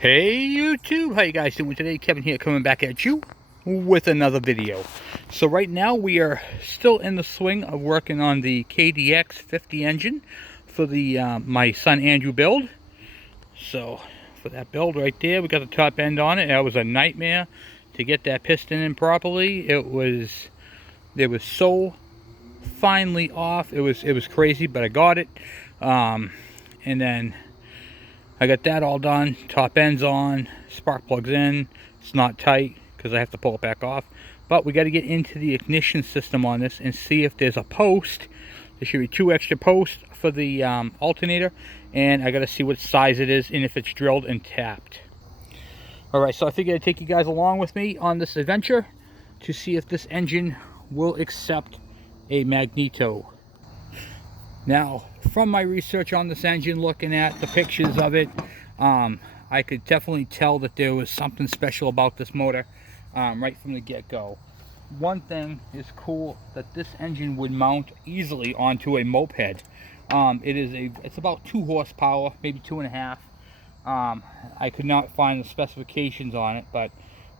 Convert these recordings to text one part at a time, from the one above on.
Hey YouTube, how you guys doing today? Kevin here, coming back at you with another video. So right now we are still in the swing of working on the KDX 50 engine for the my son Andrew build. So for that build right there, we got the top end on it. That was a nightmare to get that piston in properly. It was so finely off. It was crazy, but I got it. And then I got that all done. Top end's on, spark plugs in. It's not tight because I have to pull it back off. But we got to get into the ignition system on this and see if there's a post. There should be 2 extra posts for the alternator, and I got to see what size it is and if it's drilled and tapped. Alright, so I figured I'd take you guys along with me on this adventure to see if this engine will accept a magneto. Now, from my research on this engine, looking at the pictures of it, I could definitely tell that there was something special about this motor right from the get-go. One thing is cool, that this engine would mount easily onto a moped. It's about 2 horsepower, maybe 2.5. I could not find the specifications on it, but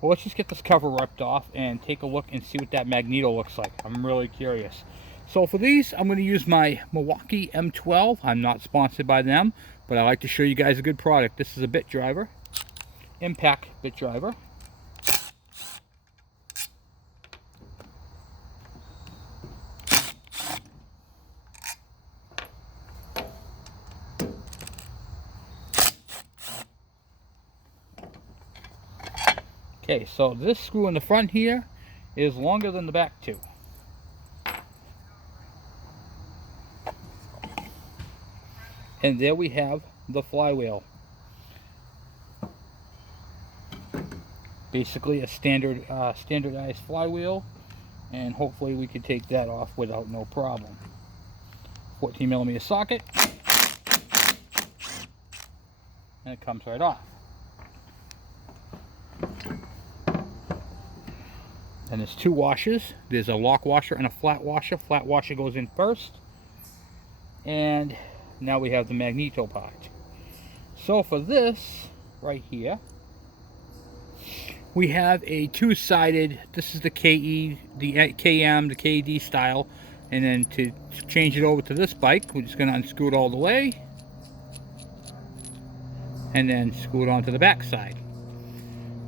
well, let's just get this cover ripped off and take a look and see what that magneto looks like. I'm really curious. So for these, I'm going to use my Milwaukee M12. I'm not sponsored by them, but I like to show you guys a good product. This is a bit driver, impact bit driver. Okay, so this screw in the front here is longer than the back two. And there we have the flywheel. Basically a standardized flywheel, and hopefully we could take that off without no problem. 14mm socket, and it comes right off. And there's 2 washers. There's a lock washer and a flat washer. Flat washer goes in first, and now we have the magneto part. So for this right here, we have a 2-sided, this is the KE, the KM, the KD style, and then to change it over to this bike, we're just going to unscrew it all the way, and then screw it onto the back side,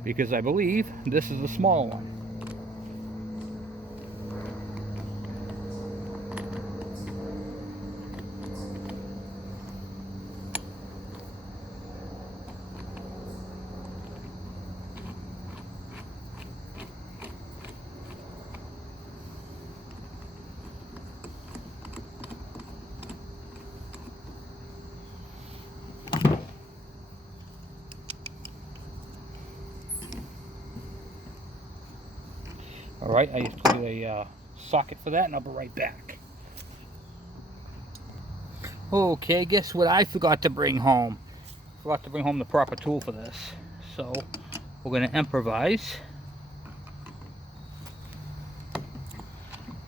because I believe this is the smaller one. Alright, I used to get a socket for that, and I'll be right back. Okay, guess what I forgot to bring home? Forgot to bring home the proper tool for this. So, we're going to improvise.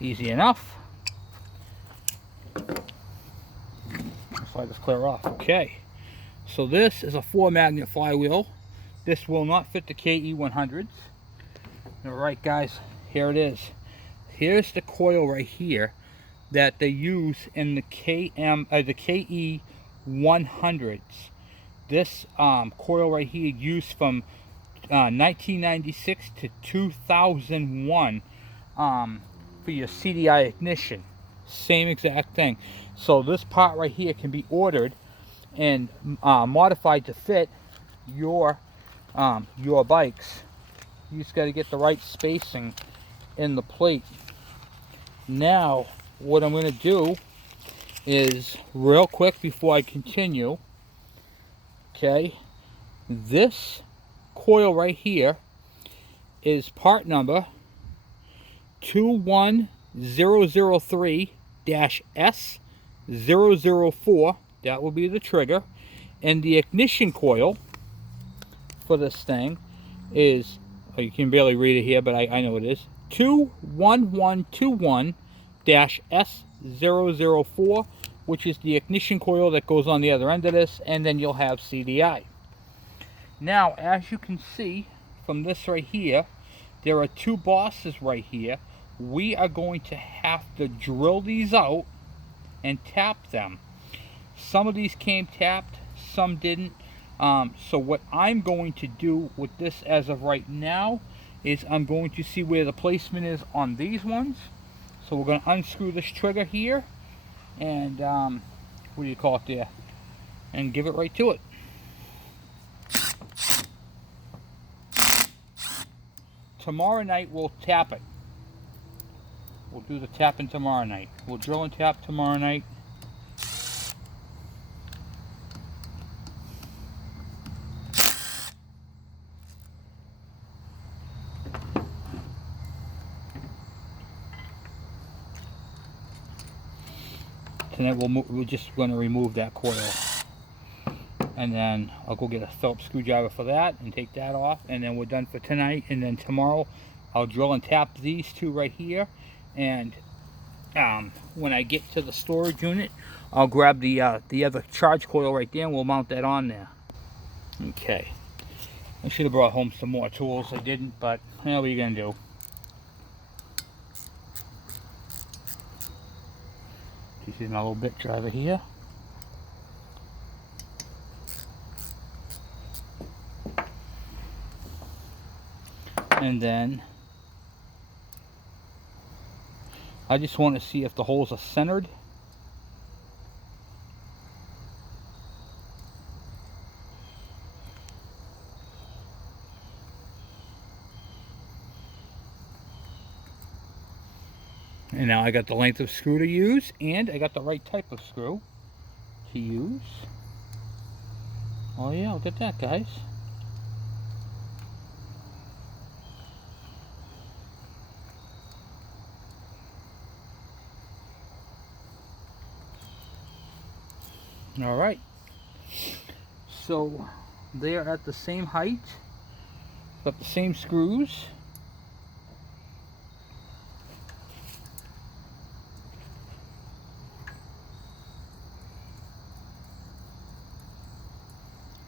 Easy enough. Slide this clear off. Okay. So this is a 4-magnet flywheel. This will not fit the KE 100s. Alright guys, here it is. Here's the coil right here that they use in the KE 100s. This coil right here used from 1996 to 2001 for your CDI ignition. Same exact thing. So this part right here can be ordered and modified to fit your bikes. You just got to get the right spacing in the plate. Now what I'm going to do is, real quick before I continue, okay, this coil right here is part number 21003-S004. That will be the trigger, and the ignition coil for this thing is, oh, you can barely read it here, but I know it is 21121-S004, which is the ignition coil that goes on the other end of this, and then you'll have CDI. Now, as you can see from this right here, there are two bosses right here. We are going to have to drill these out and tap them. Some of these came tapped, some didn't. So what I'm going to do with this as of right now is I'm going to see where the placement is on these ones. So we're going to unscrew this trigger here and what do you call it there, and give it right to it. Tomorrow night we'll tap it. We'll do the tapping tomorrow night. We'll drill and tap tomorrow night. Tonight we're just going to remove that coil. And then I'll go get a Phillips screwdriver for that and take that off. And then we're done for tonight. And then tomorrow I'll drill and tap these two right here. And when I get to the storage unit, I'll grab the other charge coil right there and we'll mount that on there. Okay. I should have brought home some more tools. I didn't, but what are you going to do? This is my little bit driver here. And then I just want to see if the holes are centered. And now I got the length of screw to use, and I got the right type of screw to use. Oh yeah, look at that, guys. All right. So they are at the same height, got the same screws.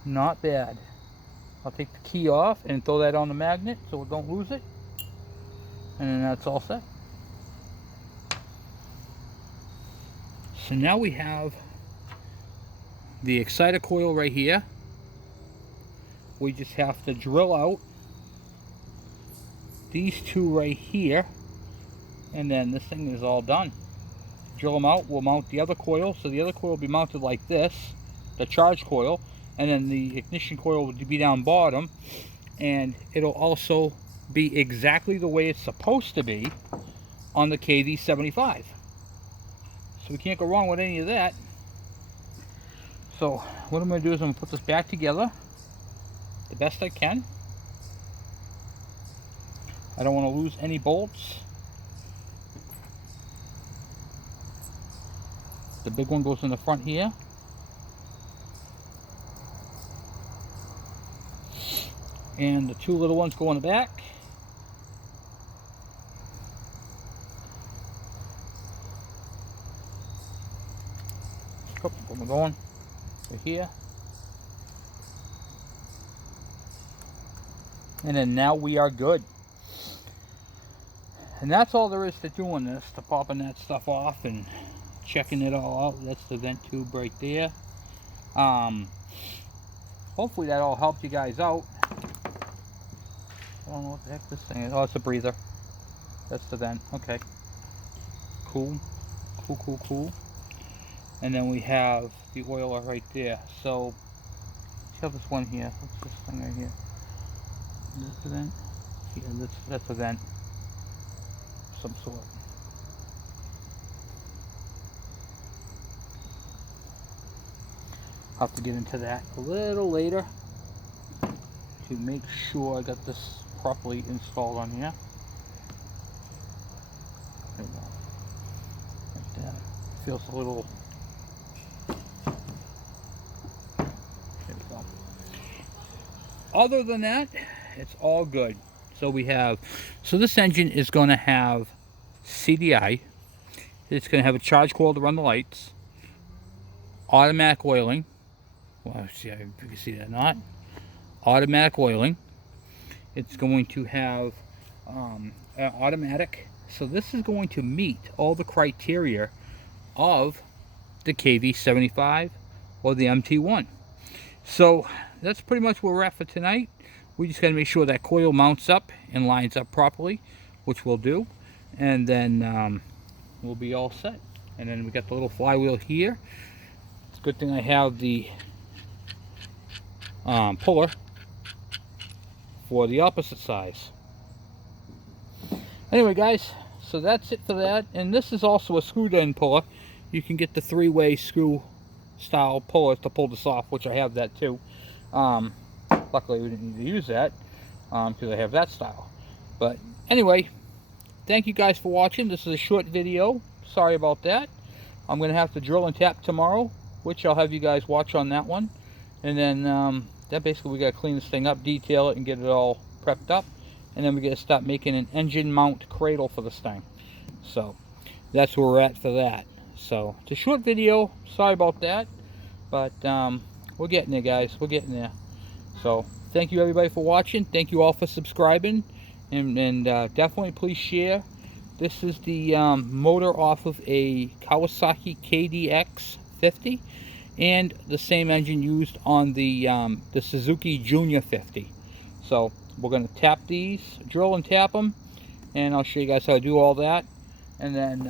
Not bad. I'll take the key off and throw that on the magnet so we don't lose it. And then that's all set. So now we have the exciter coil right here. We just have to drill out these two right here. And then this thing is all done. Drill them out, we'll mount the other coil. So the other coil will be mounted like this, the charge coil. And then the ignition coil will be down bottom, and it'll also be exactly the way it's supposed to be on the KV75. So we can't go wrong with any of that. So what I'm going to do is I'm going to put this back together the best I can. I don't want to lose any bolts. The big one goes in the front here. And the two little ones go in the back. Oh, where am I going? Right here. And then now we are good. And that's all there is to doing this, to popping that stuff off and checking it all out. That's the vent tube right there. Hopefully that all helped you guys out. I don't know what the heck this thing is. Oh, it's a breather. That's the vent. Okay. Cool. Cool, cool, cool. And then we have the oiler right there. So, let's have this one here. What's this thing right here? Is this the vent? Yeah, that's a vent. Of some sort. I'll have to get into that a little later to make sure I got this properly installed on here. There we go. Like that. Feels a little. There we go. Other than that, it's all good. So we have, so this engine is going to have CDI. It's going to have a charge coil to run the lights. Automatic oiling. Well, see, you can see that not. automatic oiling. It's going to have automatic. So this is going to meet all the criteria of the KV75 or the MT1. So that's pretty much where we're at for tonight. We just got to make sure that coil mounts up and lines up properly, which we'll do, and then we'll be all set. And then we got the little flywheel here. It's a good thing I have the puller for the opposite size. Anyway, guys, so that's it for that. And this is also a screwed in puller. You can get the 3-way screw style puller to pull this off, which I have that too. Luckily we didn't need to use that because I have that style. But anyway, thank you guys for watching. This is a short video. Sorry about that. I'm going to have to drill and tap tomorrow, which I'll have you guys watch on that one. And then that basically we got to clean this thing up, detail it, and get it all prepped up. And then we got to start making an engine mount cradle for this thing. So that's where we're at for that. So it's a short video. Sorry about that. But we're getting there, guys. We're getting there. So thank you everybody for watching. Thank you all for subscribing. And definitely please share. This is the motor off of a Kawasaki KDX 50. And the same engine used on the Suzuki Junior 50. So we're going to tap these, drill and tap them, and I'll show you guys how to do all that. And then,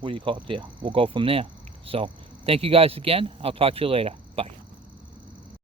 what do you call it there? We'll go from there. So, thank you guys again. I'll talk to you later.